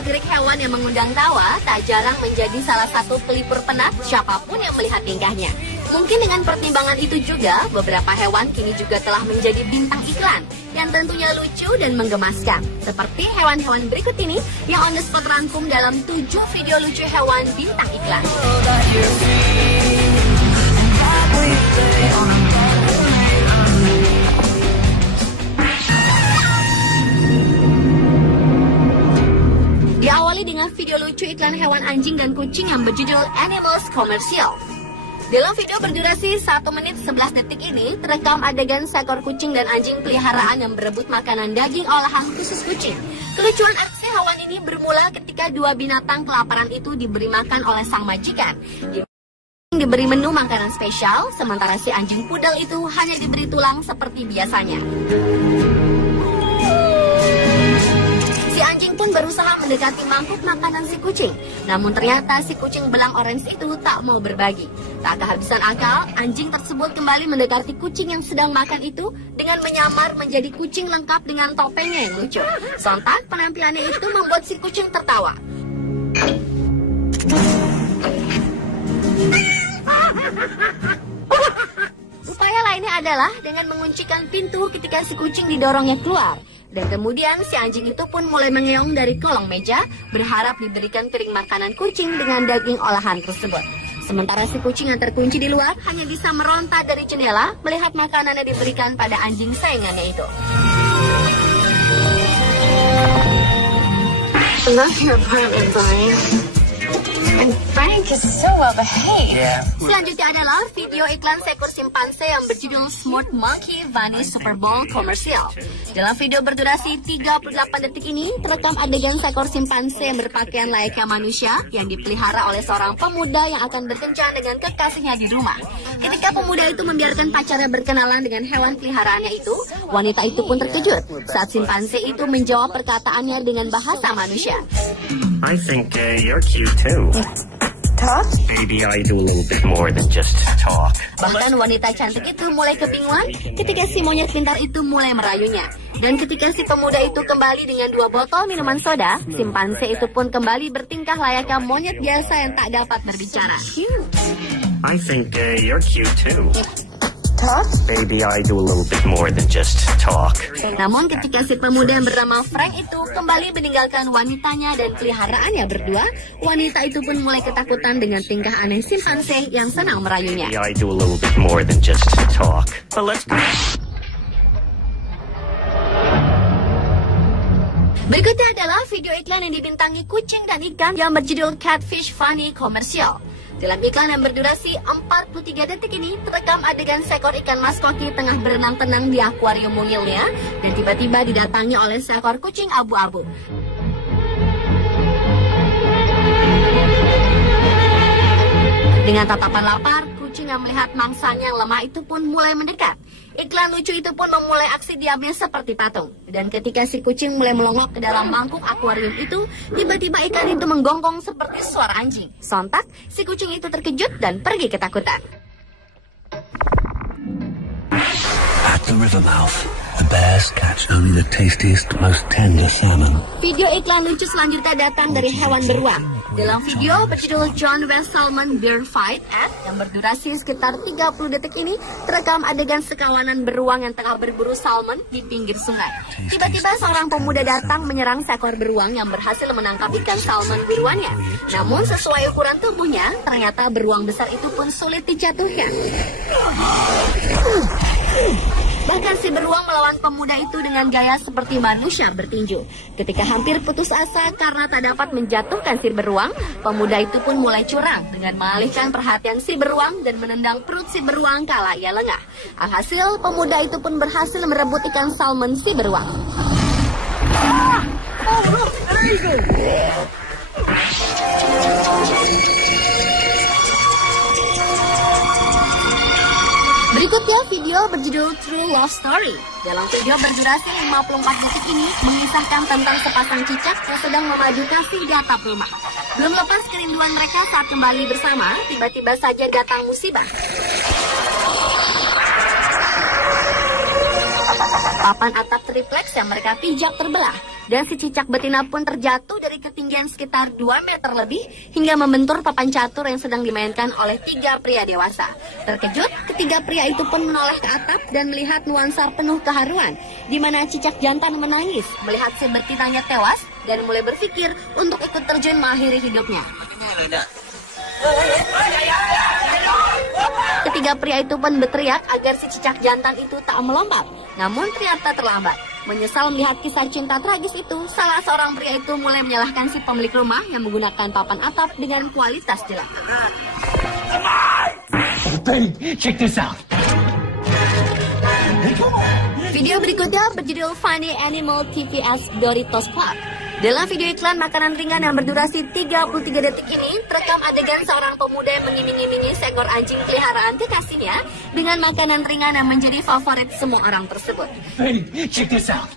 gerak-gerik hewan yang mengundang tawa tak jarang menjadi salah satu pelipur penat siapapun yang melihat tingkahnya. Mungkin dengan pertimbangan itu juga, beberapa hewan kini juga telah menjadi bintang iklan yang tentunya lucu dan menggemaskan. Seperti hewan-hewan berikut ini yang on the spot rangkum dalam 7 video lucu hewan bintang iklan. Diawali dengan video lucu iklan hewan anjing dan kucing yang berjudul Animals Commercial. Dalam video berdurasi 1 menit 11 detik ini, terekam adegan seekor kucing dan anjing peliharaan yang berebut makanan daging olahan khusus kucing. Kelucuan aksi hewan ini bermula ketika dua binatang kelaparan itu diberi makan oleh sang majikan. Diberi menu makanan spesial, sementara si anjing pudel itu hanya diberi tulang seperti biasanya. Si anjing pun berusaha mendekati mangkuk makanan si kucing. Namun ternyata si kucing belang orange itu tak mau berbagi. Tak kehabisan akal, anjing tersebut kembali mendekati kucing yang sedang makan itu dengan menyamar menjadi kucing lengkap dengan topengnya yang lucu. Sontak penampilannya itu membuat si kucing tertawa. Upaya lainnya adalah dengan menguncikan pintu ketika si kucing didorongnya keluar. Dan kemudian si anjing itu pun mulai mengeong dari kolong meja, berharap diberikan piring makanan kucing dengan daging olahan tersebut. Sementara si kucing yang terkunci di luar hanya bisa meronta dari jendela melihat makanannya diberikan pada anjing saingannya itu. And Frank is so well behaved. Yeah. Selanjutnya adalah video iklan seekor simpanse yang berjudul Smart Monkey Vanish Super Bowl Commercial. Dalam video berdurasi 38 detik ini, terekam adegan seekor simpanse yang berpakaian layaknya manusia yang dipelihara oleh seorang pemuda yang akan berkencan dengan kekasihnya di rumah. Ketika pemuda itu membiarkan pacarnya berkenalan dengan hewan peliharaannya itu, wanita itu pun terkejut saat simpanse itu menjawab perkataannya dengan bahasa manusia. I think you're cute too. Talk? Maybe I do a little bit more than just talk. Bahkan wanita cantik itu mulai kebingungan ketika si monyet pintar itu mulai merayunya. Dan ketika si pemuda itu kembali dengan 2 botol minuman soda, simpanse itu pun kembali bertingkah layaknya monyet biasa yang tak dapat berbicara. I think you're cute too. Talk? Maybe I do a little bit more than just talk. Namun ketika si pemuda yang bernama Frank itu kembali meninggalkan wanitanya dan peliharaannya berdua, wanita itu pun mulai ketakutan dengan tingkah aneh simpanse yang senang merayunya. Maybe I do a little bit more than just talk. But let's go. Berikutnya adalah video iklan yang dibintangi kucing dan ikan yang berjudul Catfish Funny Commercial. Dalam iklan yang berdurasi 43 detik ini, terekam adegan seekor ikan mas koki tengah berenang tenang di akuarium mungilnya dan tiba-tiba didatangi oleh seekor kucing abu-abu. Dengan tatapan lapar, kucing yang melihat mangsanya yang lemah itu pun mulai mendekat. Iklan lucu itu pun memulai aksi diamnya seperti patung. Dan ketika si kucing mulai melongok ke dalam mangkuk akuarium itu, tiba-tiba ikan itu menggonggong seperti suara anjing. Sontak, si kucing itu terkejut dan pergi ketakutan. At the river mouth, the bears catch only the tastiest, most tender salmon. Video iklan lucu selanjutnya datang dari hewan beruang. Dalam video berjudul John West Salmon Bear Fight Ad yang berdurasi sekitar 30 detik ini, terekam adegan sekawanan beruang yang tengah berburu salmon di pinggir sungai. Tiba-tiba seorang pemuda datang menyerang seekor beruang yang berhasil menangkap ikan salmon buruannya. Namun sesuai ukuran tubuhnya, ternyata beruang besar itu pun sulit dijatuhkan. Bahkan si beruang melawan pemuda itu dengan gaya seperti manusia bertinju. Ketika hampir putus asa karena tak dapat menjatuhkan si beruang, pemuda itu pun mulai curang dengan mengalihkan perhatian si beruang dan menendang perut si beruang kala ia lengah. Alhasil, pemuda itu pun berhasil merebut ikan salmon si beruang. Berikutnya video berjudul True Love Story. Dalam video berdurasi 54 detik ini mengisahkan tentang sepasang cicak yang sedang memadu kasih di atap rumah. Belum lepas kerinduan mereka saat kembali bersama, tiba-tiba saja datang musibah. Papan atap tripleks yang mereka pijak terbelah Dan si cicak betina pun terjatuh dari ketinggian sekitar 2 meter lebih hingga membentur papan catur yang sedang dimainkan oleh 3 pria dewasa. Terkejut, ketiga pria itu pun menoleh ke atap dan melihat nuansa penuh keharuan, di mana cicak jantan menangis melihat si betinanya tewas dan mulai berpikir untuk ikut terjun mengakhiri hidupnya. Ketiga pria itu pun berteriak agar si cicak jantan itu tak melompat, namun ternyata terlambat. Menyesal melihat kisah cinta tragis itu, salah seorang pria itu mulai menyalahkan si pemilik rumah yang menggunakan papan atap dengan kualitas jelek. Babe, check this out. Video berikutnya berjudul Funny Animal TVS Doritos Club. Dalam video iklan makanan ringan yang berdurasi 33 detik ini, terekam adegan seorang pemuda yang mengiming-imingi seekor anjing peliharaan kekasihnya dengan makanan ringan yang menjadi favorit semua orang tersebut. Babe, check this out.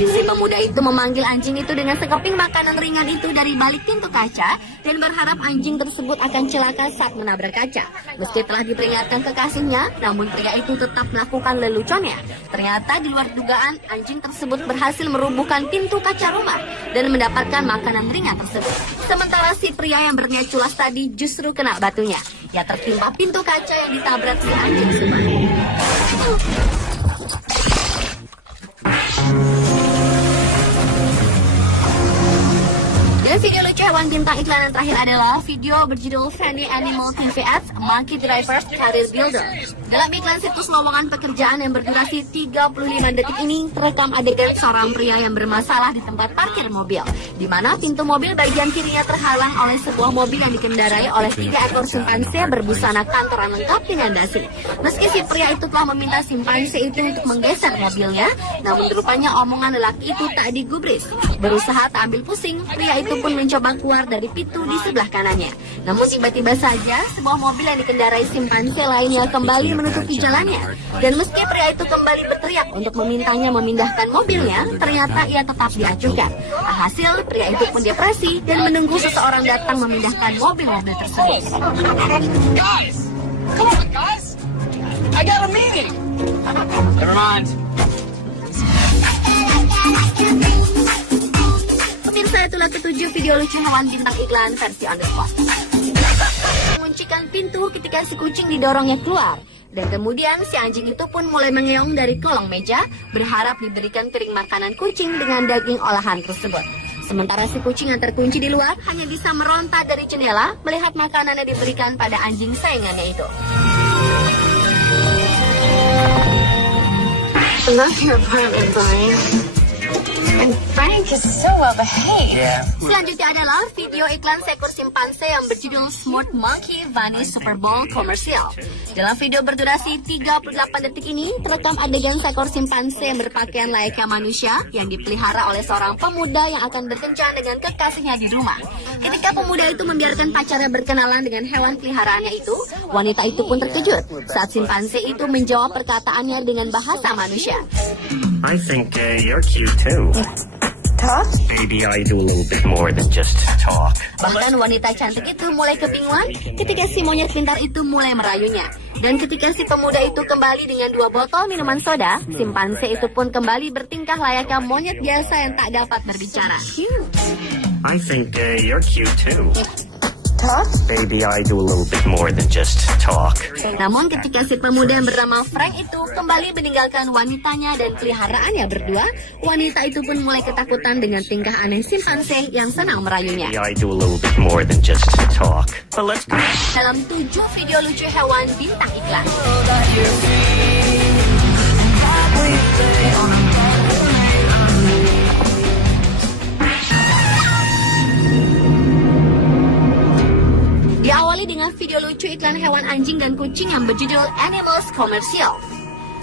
Si pemuda itu memanggil anjing itu dengan sekeping makanan ringan itu dari balik pintu kaca dan berharap anjing tersebut akan celaka saat menabrak kaca. Meski telah diperingatkan kekasihnya, namun pria itu tetap melakukan leluconnya. Ternyata di luar dugaan, anjing tersebut berhasil merubuhkan pintu kaca rumah dan mendapatkan makanan ringan tersebut. Sementara si pria yang berniat culas tadi justru kena batunya. Ya tertimpa pintu kaca yang ditabrak si anjing tersebut. Dan video lucu hewan bintang iklan yang terakhir adalah video berjudul Funny Animal TVS Monkey Drivers Career Builder. Dalam iklan situs lowongan pekerjaan yang berdurasi 35 detik ini, terekam adegan seorang pria yang bermasalah di tempat parkir mobil, di mana pintu mobil bagian kirinya terhalang oleh sebuah mobil yang dikendarai oleh 3 ekor simpanse berbusana kantoran lengkap dengan dasi. Meski si pria itu telah meminta simpanse itu untuk menggeser mobilnya, namun rupanya omongan lelaki itu tak digubris. Berusaha tak ambil pusing, pria itu pun mencoba keluar dari pintu di sebelah kanannya. Namun tiba-tiba saja sebuah mobil yang dikendarai simpanse lainnya kembali menutupi jalannya. Dan meski pria itu kembali berteriak untuk memintanya memindahkan mobilnya, ternyata ia tetap diacuhkan. Alhasil pria itu pun depresi dan menunggu seseorang datang memindahkan mobil-mobil tersebut. Guys! Come on, guys! I got a meeting! Never mind. Pemirsa, itulah ketujuh video lucu hewan bintang iklan versi on the spot. Menguncikan pintu ketika si kucing didorongnya keluar. Dan kemudian si anjing itu pun mulai mengeong dari kolong meja, berharap diberikan piring makanan kucing dengan daging olahan tersebut. Sementara si kucing yang terkunci di luar hanya bisa meronta dari jendela melihat makanan yang diberikan pada anjing sayangannya itu. Love your apartment, Brian. And Frank is so well behaved. Yeah. Selanjutnya adalah video iklan seekor simpanse yang berjudul Smart Monkey Vanish Super Bowl Commercial. Dalam video berdurasi 38 detik ini, terekam adegan seekor simpanse yang berpakaian layaknya manusia yang dipelihara oleh seorang pemuda yang akan berkencan dengan kekasihnya di rumah. Ketika pemuda itu membiarkan pacarnya berkenalan dengan hewan peliharaannya itu, wanita itu pun terkejut saat simpanse itu menjawab perkataannya dengan bahasa manusia. I think you're cute too. Talk? Maybe I do a little bit more than just talk. Bahkan wanita cantik itu mulai kebingungan ketika si monyet pintar itu mulai merayunya. Dan ketika si pemuda itu kembali dengan 2 botol minuman soda, simpanse itu pun kembali bertingkah layaknya monyet biasa yang tak dapat berbicara. I think you're cute too. Talk? Maybe I do a little bit more than just talk. Namun ketika si pemuda yang bernama Frank itu kembali meninggalkan wanitanya dan peliharaannya berdua, wanita itu pun mulai ketakutan dengan tingkah aneh simpanse yang senang merayunya. Maybe I do a little bit more than just talk. But let's go. Dalam 7 video lucu hewan bintang iklan. Diawali dengan video lucu iklan hewan anjing dan kucing yang berjudul Animals Commercial.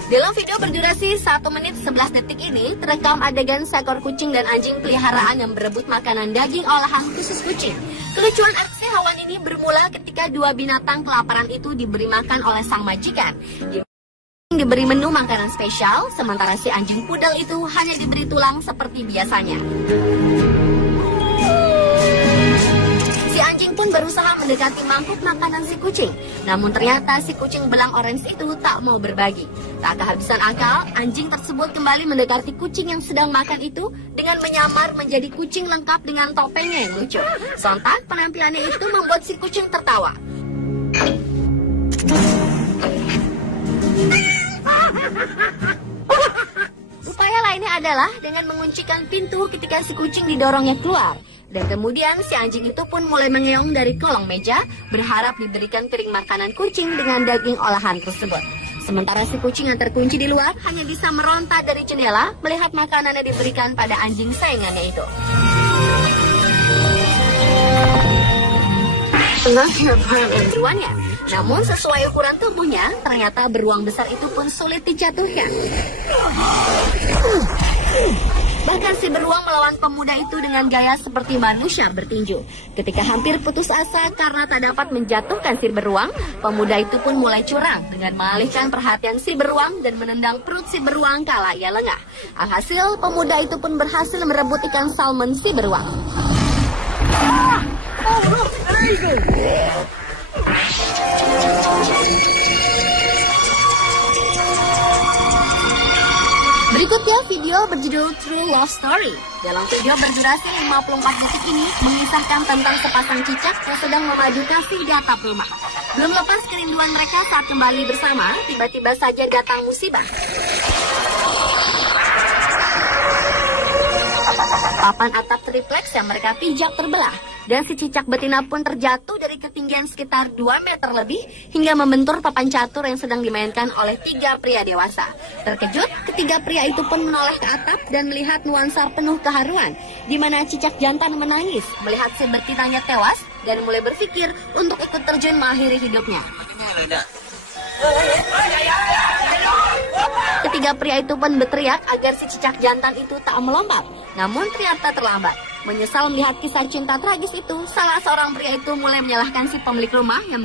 Dalam video berdurasi 1 menit 11 detik ini, terekam adegan seekor kucing dan anjing peliharaan yang berebut makanan daging olahan khusus kucing. Kelucuan aksi hewan ini bermula ketika 2 binatang kelaparan itu diberi makan oleh sang majikan. Diberi menu makanan spesial, sementara si anjing pudel itu hanya diberi tulang seperti biasanya. Si anjing pun berusaha mendekati mangkuk makanan si kucing. Namun ternyata si kucing belang orange itu tak mau berbagi. Tak kehabisan akal, anjing tersebut kembali mendekati kucing yang sedang makan itu dengan menyamar menjadi kucing lengkap dengan topengnya yang lucu. Sontak penampilannya itu membuat si kucing tertawa. Upaya lainnya adalah dengan menguncikan pintu ketika si kucing didorongnya keluar. Dan kemudian si anjing itu pun mulai mengeong dari kolong meja, berharap diberikan piring makanan kucing dengan daging olahan tersebut. Sementara si kucing yang terkunci di luar hanya bisa meronta dari jendela melihat makanannya diberikan pada anjing sayangannya itu. Beruangnya, namun sesuai ukuran tubuhnya, ternyata beruang besar itu pun sulit dijatuhkan. Bahkan si beruang melawan pemuda itu dengan gaya seperti manusia bertinju. Ketika hampir putus asa karena tak dapat menjatuhkan si beruang, pemuda itu pun mulai curang dengan mengalihkan perhatian si beruang dan menendang perut si beruang kala ia lengah. Alhasil, pemuda itu pun berhasil merebut ikan salmon si beruang. Berikutnya video berjudul True Love Story. Dalam video berdurasi 54 detik ini mengisahkan tentang sepasang cicak yang sedang memadu kasih di atap rumah. Belum lepas kerinduan mereka saat kembali bersama, tiba-tiba saja datang musibah. Papan atap tripleks yang mereka pijak terbelah, dan si cicak betina pun terjatuh dari ketinggian sekitar 2 meter lebih hingga membentur papan catur yang sedang dimainkan oleh 3 pria dewasa. Terkejut, ketiga pria itu pun menoleh ke atap dan melihat nuansa penuh keharuan, di mana cicak jantan menangis melihat si betinanya tewas dan mulai berpikir untuk ikut terjun mengakhiri hidupnya. Ketiga pria itu pun berteriak agar si cicak jantan itu tak melompat. Namun ternyata terlambat. Menyesal melihat kisah cinta tragis itu, salah seorang pria itu mulai menyalahkan si pemilik rumah yang